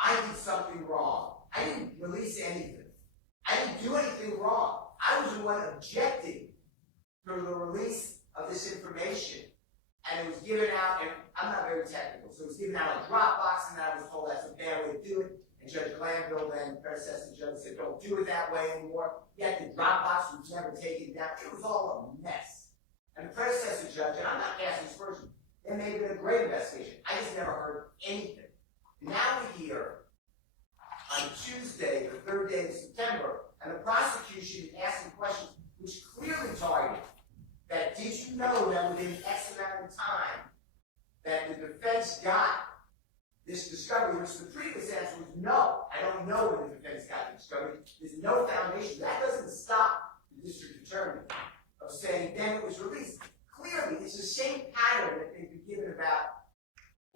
I did something wrong. I didn't release anything. I didn't do anything wrong. I was the one objecting to the release of this information. And it was given out, and I'm not very technical, so it was given out in Dropbox, and I was told that's a bad way to do it. And Judge Glanville, then predecessor judge, said, don't do it that way anymore. Yet the Dropbox was never taken down. It was all a mess. And the predecessor judge, and I'm not casting aspersions, it may have been a great investigation. I just never heard anything. Now we hear on Tuesday, the third day of September, and the prosecution is asking questions which clearly target that did you know that within X amount of time that the defense got this discovery, which the previous answer was no. I don't know when the defense got the discovery. There's no foundation. That doesn't stop the district attorney of saying then it was released. Clearly, it's the same pattern that they've been given about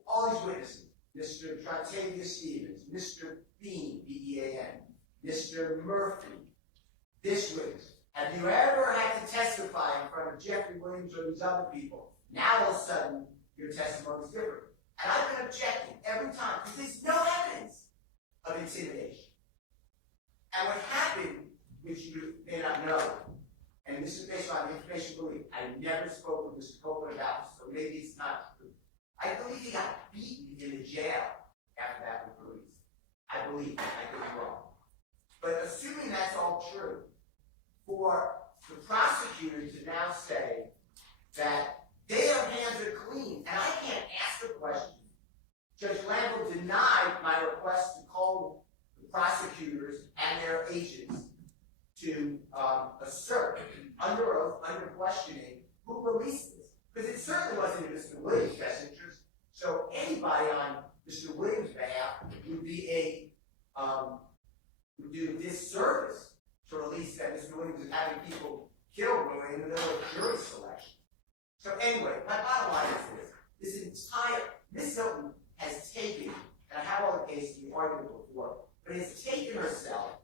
all these witnesses. Mr. Trontavia Stevens, Mr. Bean, B-E-A-N, Mr. Murphy, this witness. Have you ever had to testify in front of Jeffrey Williams or these other people? Now all of a sudden, your testimony is different. And I've been objecting every time because there's no evidence of intimidation. And what happened, which you may not know, and this is based on information belief, I never spoke with Mr. Copeland about this, so maybe it's not true. I believe he got beaten in the jail after that was released. I believe that. I could be wrong. But assuming that's all true, for the prosecutor to now say that their hands are clean, and I can't ask the question. Judge Lambo denied my request to call the prosecutors and their agents to assert under oath, under questioning, who released this. Because it certainly wasn't in Mr. Williams' best interest. So anybody on Mr. Williams' behalf would be would do a disservice to release that Mr. Williams is having people killed really in the middle of jury selection. So anyway, my bottom line is this entire, Ms. Hylton has taken, and I have all the cases we argued before, but has taken herself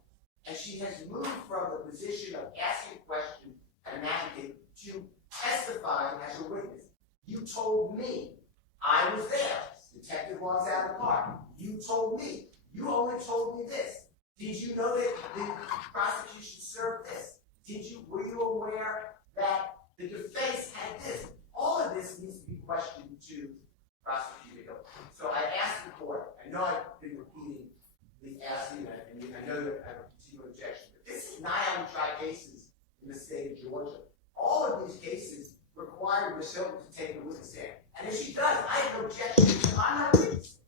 And she has moved from the position of asking questions and an advocate to testifying as a witness. You told me I was there. Detective walks out of the car. You told me. You only told me this. Did you know that the prosecution served this? Were you aware that the defense had this? All of this needs to be questioned to Prosecutor Hill. So I asked the court, I know I've been repeating the asking, and I know you have a continuing objection, but this is nigh on tried cases in the state of Georgia. All of these cases require Ms. Hilton to take a witness stand. And if she does, I have no objection because I'm not a witness.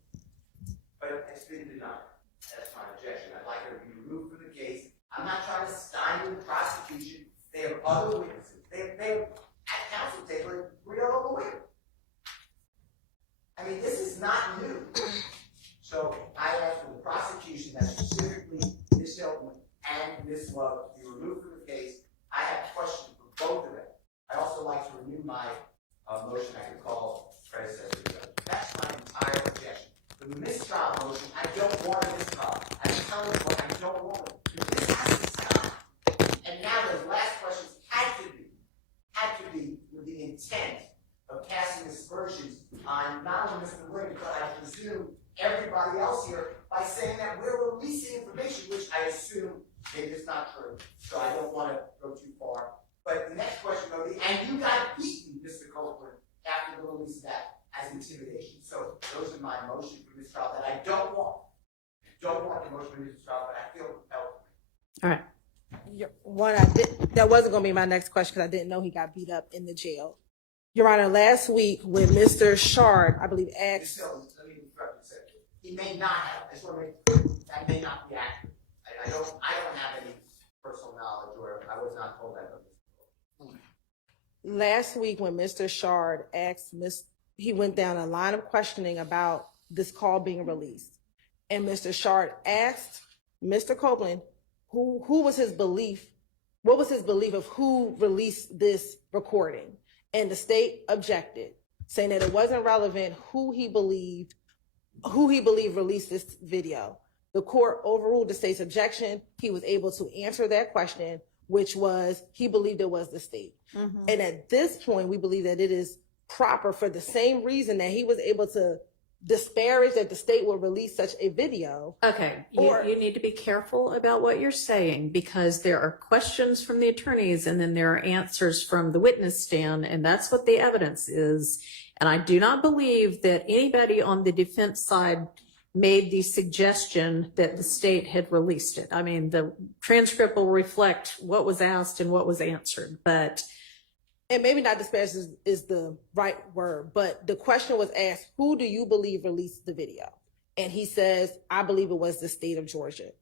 But it's been denied. That's my objection. I'd like her to be removed from the case. I'm not trying to stymie the prosecution. They have other witnesses. They have at counsel table 3 other lawyers. I mean, this is not new. So I ask for the prosecution that specifically Ms. Hilton and Ms. Love be removed from the case. I have questions for both of them. I also like to renew my motion I can call predecessor. That's my entire objection. The mistrial motion, I don't want a mistrial. I'm telling you what I don't want. This has to stop. And now those last questions had to be with the intent of casting aspersions on not only Mr. Williams, but I presume everybody else here by saying that we're releasing information, which I assume maybe it's not true. So I don't want to go too far. But the next question will be, and you got beaten, Mr. Copeland, after the release of that as intimidation. So those are my motion for this trial that I don't want. Don't want the motion for this trial, but I feel compelled. All right. That wasn't going to be my next question because I didn't know he got beat up in the jail. Your Honor, last week when Mr. Shard, I believe, asked. Let me interrupt you a second. He may not have. I just want to make clear that may not be accurate. I don't have any personal knowledge, or I was not told that. Last week when Mr. Shard asked he went down a line of questioning about this call being released. And Mr. Shard asked Mr. Copeland who was his belief, what was his belief of who released this recording? And the state objected, saying that it wasn't relevant who he believed released this video. The court overruled the state's objection. He was able to answer that question, which was he believed it was the state. Mm-hmm. And at this point, we believe that it is proper for the same reason that he was able to disparage that the state will release such a video. Okay, you need to be careful about what you're saying because there are questions from the attorneys and then there are answers from the witness stand, and that's what the evidence is. And I do not believe that anybody on the defense side made the suggestion that the state had released it. I mean, the transcript will reflect what was asked and what was answered, but and maybe not disparage is the right word, but the question was asked, who do you believe released the video? And he says, I believe it was the state of Georgia.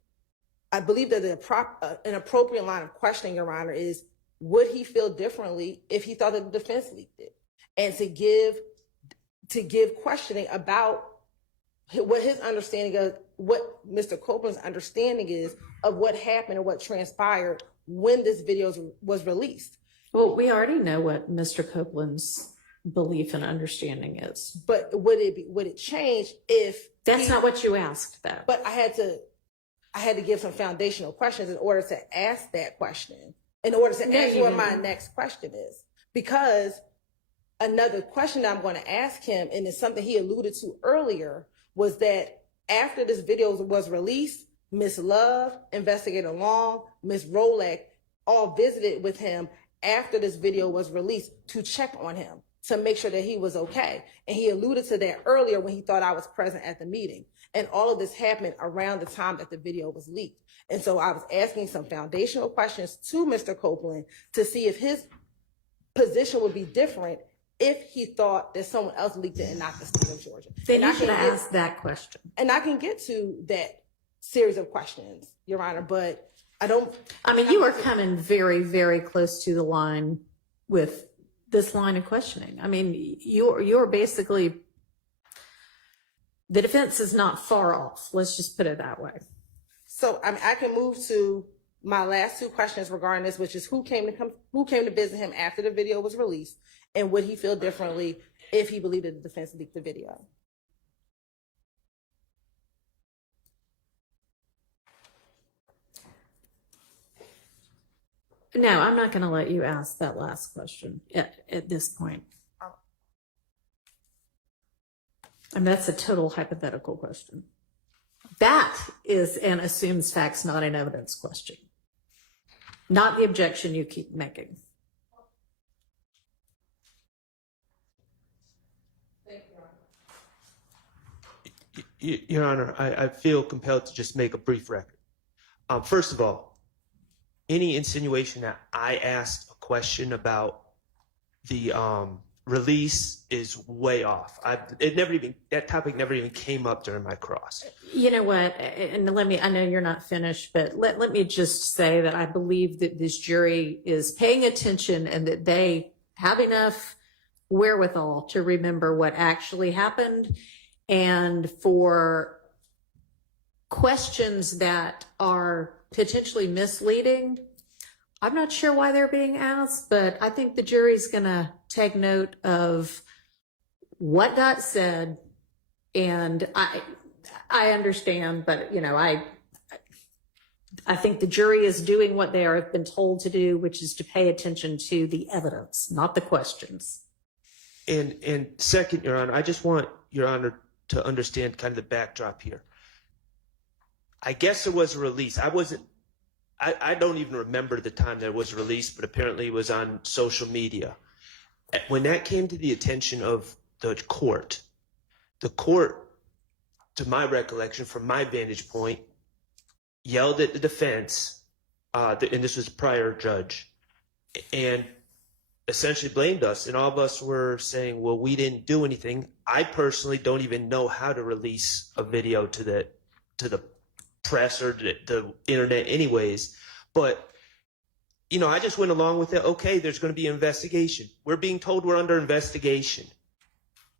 I believe that an appropriate line of questioning, Your Honor, is would he feel differently if he thought that the defense leaked it? And to give questioning about what his understanding of, what Mr. Copeland's understanding is of what happened and what transpired when this video was released. Well, we already know what Mr. Copeland's belief and understanding is. But would it change if that's not what you asked, though? But I had to give some foundational questions in order to ask that question, in order to ask what my next question is. Because another question that I'm going to ask him, and it's something he alluded to earlier, was that after this video was released, Ms. Love, Investigator Long, Ms. Rolak all visited with him after this video was released to check on him, to make sure that he was okay. And he alluded to that earlier when he thought I was present at the meeting. And all of this happened around the time that the video was leaked. And so I was asking some foundational questions to Mr. Copeland to see if his position would be different if he thought that someone else leaked it and not the state of Georgia. Then you should ask that question. And I can get to that series of questions, Your Honor, but you are coming very, very close to the line with this line of questioning. I mean, you're basically, the defense is not far off. Let's just put it that way. So I can move to my last two questions regarding this, which is who came to visit him after the video was released, and would he feel differently if he believed that the defense leaked the video? No, I'm not going to let you ask that last question at this point. I mean, that's a total hypothetical question. That is an assumes facts, not an evidence question. Not the objection you keep making. Your Honor, I feel compelled to just make a brief record. First of all, any insinuation that I asked a question about the release is way off. That topic never even came up during my cross. You know what, and I know you're not finished, but let me just say that I believe that this jury is paying attention and that they have enough wherewithal to remember what actually happened, and for questions that are potentially misleading, I'm not sure why they're being asked, but I think the jury's going to take note of what got said. And I understand, but you know, I think the jury is doing what they have been told to do, which is to pay attention to the evidence, not the questions. And second, Your Honor, I just want Your Honor to understand kind of the backdrop here. I guess there was a release. I don't even remember the time that it was released, but apparently it was on social media. When that came to the attention of the court, to my recollection, from my vantage point, yelled at the defense, and this was a prior judge, and essentially blamed us. And all of us were saying, well, we didn't do anything. I personally don't even know how to release a video to the press or the internet anyways. But, you know, I just went along with it. Okay, there's going to be an investigation. We're being told we're under investigation.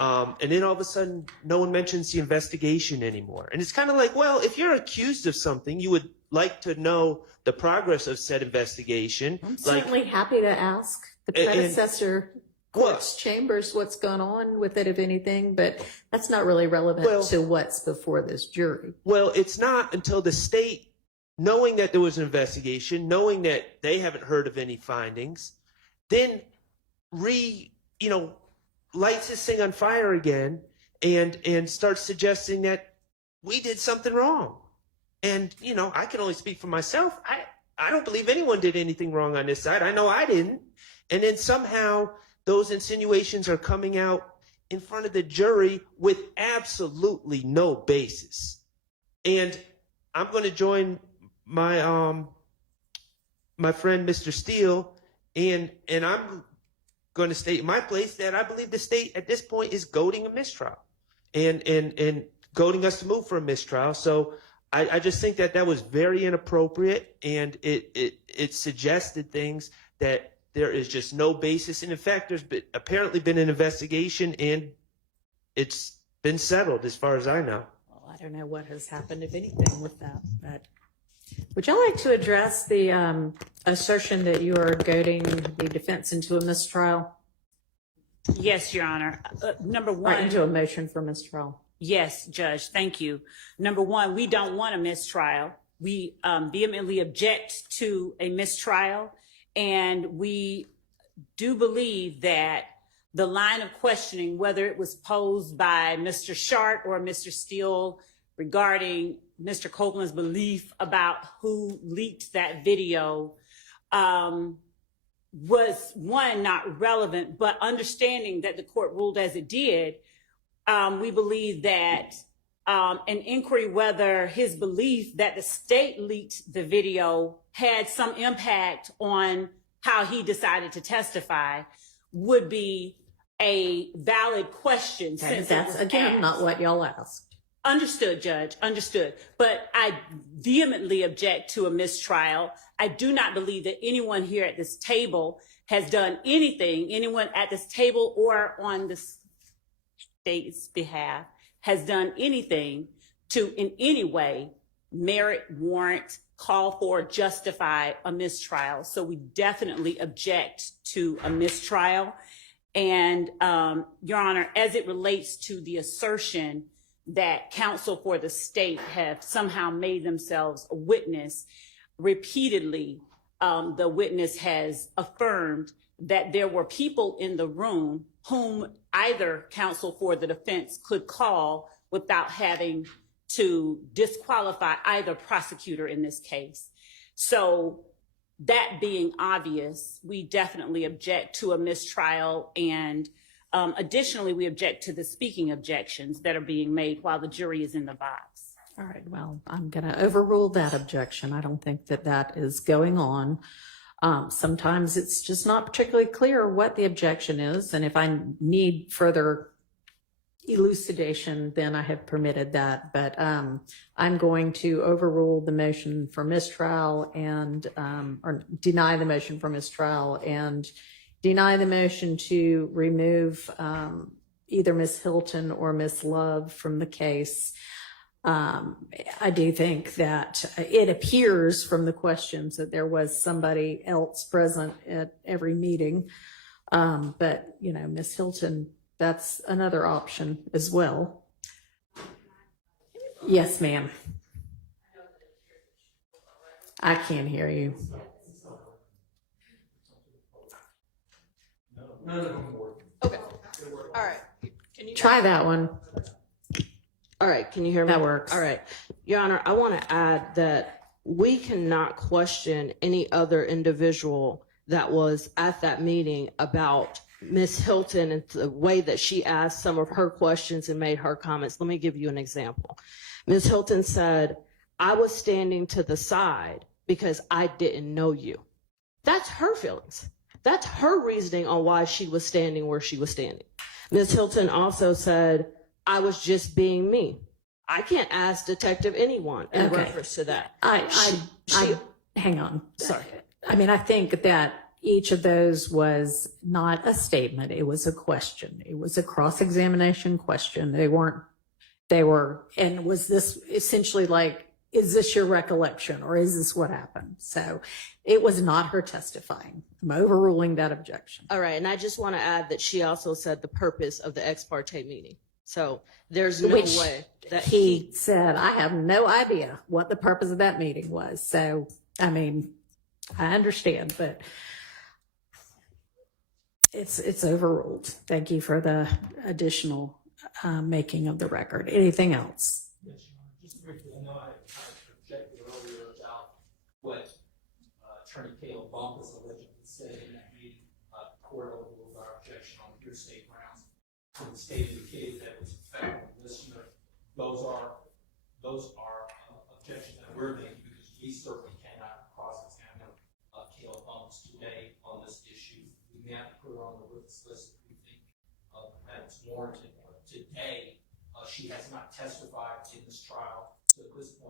And then all of a sudden, no one mentions the investigation anymore. And it's kind of like, well, if you're accused of something, you would like to know the progress of said investigation. I'm certainly happy to ask the predecessor court's Well, chambers what's gone on with it, if anything, but that's not really relevant to what's before this jury. Well, it's not until the state, knowing that there was an investigation, knowing that they haven't heard of any findings, then lights this thing on fire again and starts suggesting that we did something wrong. And, you know, I can only speak for myself. I don't believe anyone did anything wrong on this side. I know I didn't. And then somehow those insinuations are coming out in front of the jury with absolutely no basis. And I'm going to join my my friend Mr. Steele, and I'm going to state in my place that I believe the state at this point is goading a mistrial and goading us to move for a mistrial. So I just think that was very inappropriate, and it suggested things that there is just no basis. And in fact, there's apparently been an investigation, and it's been settled as far as I know. Well, I don't know what has happened, if anything, with that. But would y'all like to address the assertion that you are goading the defense into a mistrial? Yes, Your Honor. Number one. Right, into a motion for mistrial. Yes, Judge. Thank you. Number one, we don't want a mistrial. We vehemently object to a mistrial. And we do believe that the line of questioning, whether it was posed by Mr. Sharp or Mr. Steele regarding Mr. Copeland's belief about who leaked that video, was one, not relevant, but understanding that the court ruled as it did, we believe that an inquiry whether his belief that the state leaked the video had some impact on how he decided to testify would be a valid question. Since that's, again, not what y'all asked. Understood, Judge, understood. But I vehemently object to a mistrial. I do not believe that anyone here at this table has done anything, anyone at this table or on the state's behalf has done anything to in any way merit, warrant, call for, justify a mistrial. So we definitely object to a mistrial. And Your Honor, as it relates to the assertion that counsel for the state have somehow made themselves a witness repeatedly, the witness has affirmed that there were people in the room whom either counsel for the defense could call without having to disqualify either prosecutor in this case. So that being obvious, we definitely object to a mistrial, and additionally, we object to the speaking objections that are being made while the jury is in the box. All right, well, I'm going to overrule that objection. I don't think that that is going on. Sometimes it's just not particularly clear what the objection is, and if I need further elucidation, then I have permitted that. But I'm going to overrule the motion for mistrial and or deny the motion for mistrial and deny the motion to remove either Ms. Hylton or Ms. Love from the case. I do think that it appears from the questions that there was somebody else present at every meeting. But, you know, Ms. Hylton, that's another option as well. Yes, ma'am. I can't hear you. Okay. All right. Can you Try that one. All right. Can you hear me? That works. All right. Your Honor, I want to add that we cannot question any other individual that was at that meeting about Ms. Hylton and the way that she asked some of her questions and made her comments. Let me give you an example. Ms. Hylton said, I was standing to the side because I didn't know you. That's her feelings. That's her reasoning on why she was standing where she was standing. Ms. Hylton also said, I was just being me. I can't ask Detective anyone in reference to that. Hang on. Sorry. I mean, I think that each of those was not a statement. It was a question. It was a cross-examination question. They were, and was this essentially like, is this your recollection or is this what happened? So it was not her testifying. I'm overruling that objection. All right. And I just want to add that she also said the purpose of the ex parte meeting. So there's no way that he said, I have no idea what the purpose of that meeting was. So, I mean, I understand, but it's overruled. Thank you for the additional making of the record. Anything else? Yes, Your Honor. Just briefly, I know I objected earlier about what Attorney Caleb Bump was allegedly said in that meeting. The court overruled our objection on hearsay grounds. So the state indicated that it was a federal listener. Those are objections that we're making because we certainly cannot cross-examine Caleb Bumps today on this issue. We may have to put her on the witness list if we think that it's warranted. But today, she has not testified in this trial. So at this point,